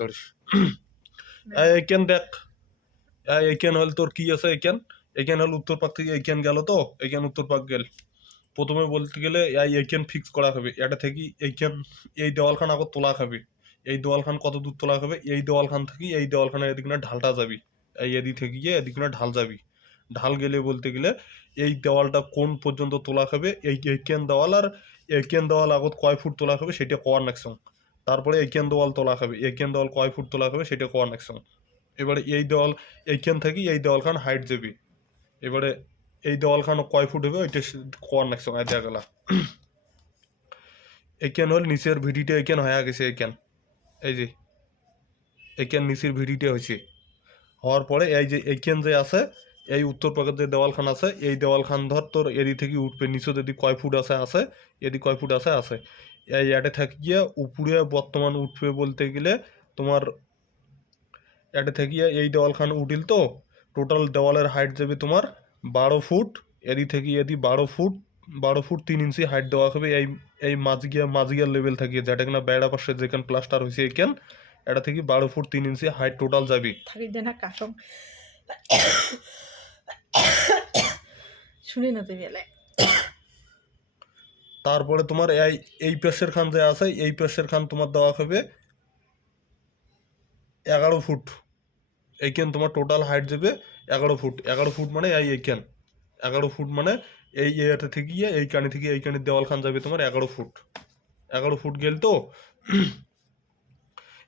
ধরিস এইখান দেখ এইখান হল তোর কি আছে এইখান এইখান হল উত্তর পাক থেকে এইখান গেল তো এইখান উত্তর পাক গেল প্রথমে বলতে গেলে এইখান ফিক্স করা হবে এটা থেকে এইখান এই দেওয়ালখান আবার তোলা খাবে এই দেওয়ালখান কত দূর তোলা হবে এই দেওয়ালখান থেকে এই দেওয়ালখানের এদিকে না ঢালটা যাবি এই এদিক থেকে গিয়ে এদিকে না ঢাল যাবি ঢাল গেলে বলতে গেলে এই দেওয়ালটা কোন পর্যন্ত তোলা হবে এইখান দেওয়াল আর এইখান দেওয়াল আগত কয় ফুট তোলা হবে সেটা কোয়ার নাকসং তারপরে এইখান দেওয়াল তোলা হবে এইখান দেওয়াল কয় ফুট তোলা হবে সেটা কোয়ার নাকসং এবারে এই দেওয়াল এইখান থেকে এই দেওয়ালখান হাইট যাবি এবারে এই দেওয়ালখান কয় ফুট হবে ওইটা কোয়ার নাকসং দেখা গেল এইখান হল নিচের ভিডিটা এইখান হয়ে গেছে এইখান এই যে এইখান নিচের ভিডিটা হয়েছে হওয়ার পরে এই যে এইখান যে আছে এই উত্তর পাকের যে দেওয়ালখান আছে এই দেওয়ালখান ধর তোর এদিক থেকে উঠবে নিচে যদি কয় ফুট আছে এদিক কয় ফুট আছে এই অ্যাডে থেকে গিয়ে উপরে বর্তমান উঠবে বলতে গেলে তোমার অ্যাডে থেকে গিয়ে এই দেওয়ালখান উঠিল তো টোটাল দেওয়ালের হাইট যাবে তোমার 12 ফুট এদিক থেকে এদি 12 ফুট 3 ইঞ্চি হাইট দেওয়া হবে এই মাঝগিয়া লেভেল থাকিয়ে যেটা কিনা বেড়া পাশে যেখানে প্লাস্টার হয়েছে এখান এটা থেকে 12 ফুট 3 ইঞ্চি হাইট টোটাল যাবে থাকি দেনা কাশম শুনি না তুমি এলে তারপরে তোমার এই পেশের খান যে আছে এই পেশের খান তোমার দেওয়া হবে 11 ফুট এইখান তোমার টোটাল হাইট যাবে 11 ফুট মানে এইখান 11 ফুট মানে এই এরিয়াটা থেকে গিয়ে এই কানি থেকে এই কানির দেওয়াল খান যাবে তোমার 11 ফুট গেল তো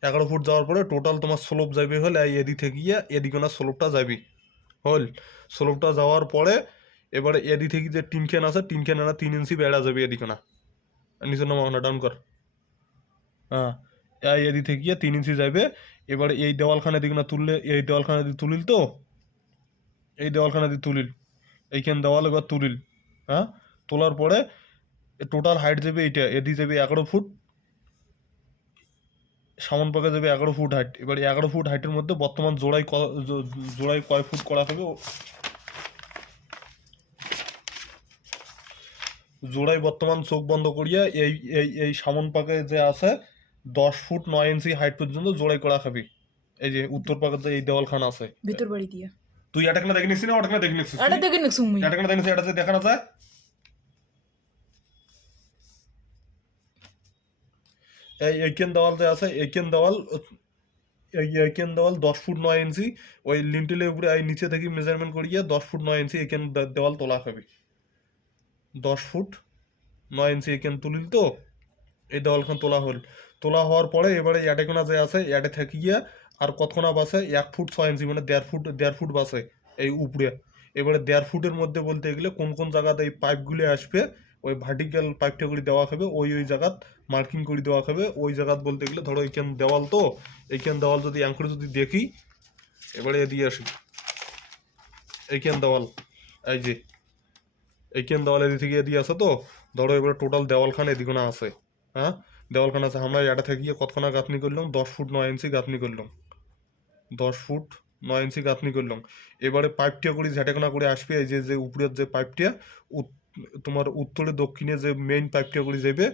11 ফুট যাওয়ার পরে টোটাল তোমার স্লোপ যাবে হল এদিক থেকে গিয়ে এদিকে না স্লোপটা যাবি হল স্লোপটা যাওয়ার পরে এবারে এদিক থেকে যে টিনখান আছে টিনখান না 3 ইঞ্চি বেড়া যাবে এদিকে না নিচের নাম ডাউন কর হ্যাঁ এদিক থেকে গিয়ে 3 ইঞ্চি যাবে এবারে এই দেওয়ালখানা দিকে না তুললে এই দেওয়ালখানা দিয়ে তুলিল তো এই দেওয়ালখানা দিয়ে তুলিল এইখান দেওয়াল এবার তুলিল হ্যাঁ তোলার পরে টোটাল হাইট যাবে এইটা এদিকে যাবে 11 ফুট সামন পাকে যাবে 11 ফুট হাইট এবার 11 ফুট হাইটের মধ্যে বর্তমান জোড়াই কয় ফুট করা হবে জোড়াই বর্তমান চোখ বন্ধ করিয়া এই এই এই সামন পাকে যে আছে 10 ফুট 9 ইঞ্চি হাইট পর্যন্ত জোড়াই করা খাবি এই যে উত্তর পাকে যে এই দেওয়ালখান আছে ভিতর বাড়ি দিয়া তুই এটা কেন দেখে নিছিস না ওটা কেন দেখে নিছিস এটা দেখে নিছি মুই এটা কেন দেখে নিছিস এটা যে দেখানো যায় এইখান দেওয়াল যে আছে এইখান দেওয়াল 10 ফুট 9 ইঞ্চি ওই লিন্টেলের উপরে এই নিচে থেকে মেজারমেন্ট করিয়ে 10 ফুট 9 ইঞ্চি এইখান দেওয়াল তোলা খাবি 10 ফুট 9 ইঞ্চি এইখান তুলিল তো এই দেওয়ালখান তোলা হওয়ার পরে এবারে এডেকোনা যে আছে এডে থেকে গিয়ে আর কতক্ষণা বাসে 1 ফুট 6 ইঞ্চি মানে 1.5 ফুট বাসে এই উপরে এবারে 1.5 ফুটের মধ্যে বলতে গেলে কোন কোন জায়গাতে এই পাইপগুলি আসবে ওই ভার্টিক্যাল পাইপটা করে দেওয়া হবে ওই জায়গাত মার্কিং করে দেওয়া হবে ওই জায়গাত বলতে গেলে ধরো এইখান দেওয়াল তো এইখান দেওয়াল যদি অ্যাঙ্করে যদি দেখি এবারে দিয়ে আসি এইখান দেওয়াল এই যে এইখান দেওয়াল এদিক থেকে দিয়ে আসে তো ধরো এবারে টোটাল দেওয়ালখান এদিকে না আছে হ্যাঁ দেওয়ালখান আছে আমরা এটা থেকে গিয়ে কতক্ষণা গাঁথনি করলাম 10 ফুট 9 ইঞ্চি গাঁথনি করলাম 10 ফুট 9 ইঞ্চি গাঁথনি করলাম এবারে পাইপটা করে ঝাঁটাকোনা করে আসবে এই যে উপরের যে পাইপটা তোমার উত্তরে দক্ষিণে যে মেইন পাইপটা করে যাবে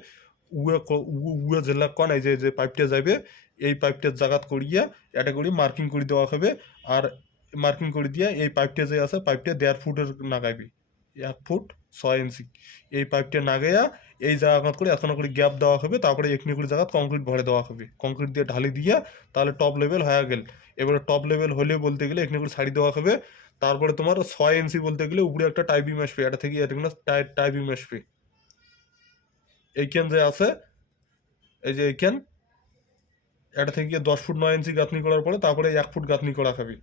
উয়া জেলা কন এই যে পাইপটা যাবে এই পাইপটার জায়গাত করিয়া এটা করে মার্কিং করে দেওয়া হবে আর মার্কিং করে দিয়ে এই পাইপটা যে আছে পাইপটা 1.5 ফুটের নাগাইবি 1 ফুট 6 ইঞ্চি এই পাইপটা নাগাইয়া এই জায়গা করে এত করে গ্যাপ দেওয়া হবে তারপরে একনি করে জায়গা কংক্রিট ভরে দেওয়া হবে কংক্রিট দিয়ে ঢালি দিয়া তাহলে টপ লেভেল হয়ে গেল এবারে টপ লেভেল হলে বলতে গেলে একনি করে ছাড়ি দেওয়া হবে তারপরে তোমার 6 ইঞ্চি বলতে গেলে উপরে একটা টাই বিম আসবে এটা থেকে এটা টাই বিম আসবে এইখান যে আছে এই যে এইখান এটা থেকে 10 ফুট 9 ইঞ্চি গাঁথনি করার পরে তারপরে 1 ফুট গাঁথনি করা হবে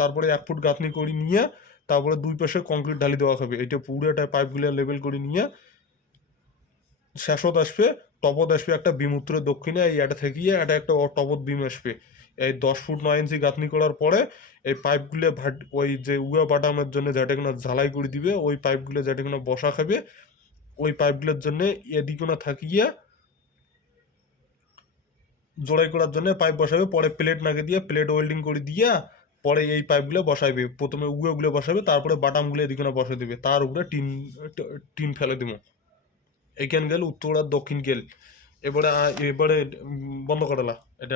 তারপরে 1 ফুট গাঁথনি করে নিয়ে তারপরে দুই পাশে কংক্রিট ঢালি দেওয়া হবে এটা পুরোটা পাইপগুলো লেভেল করে নিয়ে শেষত আসবে টপত আসবে একটা বিম উত্তরে দক্ষিণে এই এটা থেকে এটা একটা টপত বিম আসবে এই 10 ফুট 9 ইঞ্চি গাঁথনি করার পরে এই পাইপগুলো ওই যে উয়া বাটামের জন্য যেটা কোনো ঝালাই করে দিবে ওই পাইপগুলো যেটা কোনো বসা খাবে ওই পাইপগুলোর জন্য এদিকে না থাকিয়ে জোড়াই করার জন্য পাইপ বসাবে পরে প্লেট নাগে দিয়ে প্লেট ওয়েল্ডিং করে দিয়া পরে এই পাইপগুলো বসাইবে প্রথমে উগুলো বসাবে তারপরে বাটামগুলো এদিকে না বসে দেবে তার উপরে টিন ফেলে দেবো এইখান গেল উত্তর আর দক্ষিণ গেল এবারে বন্ধ করালা এটা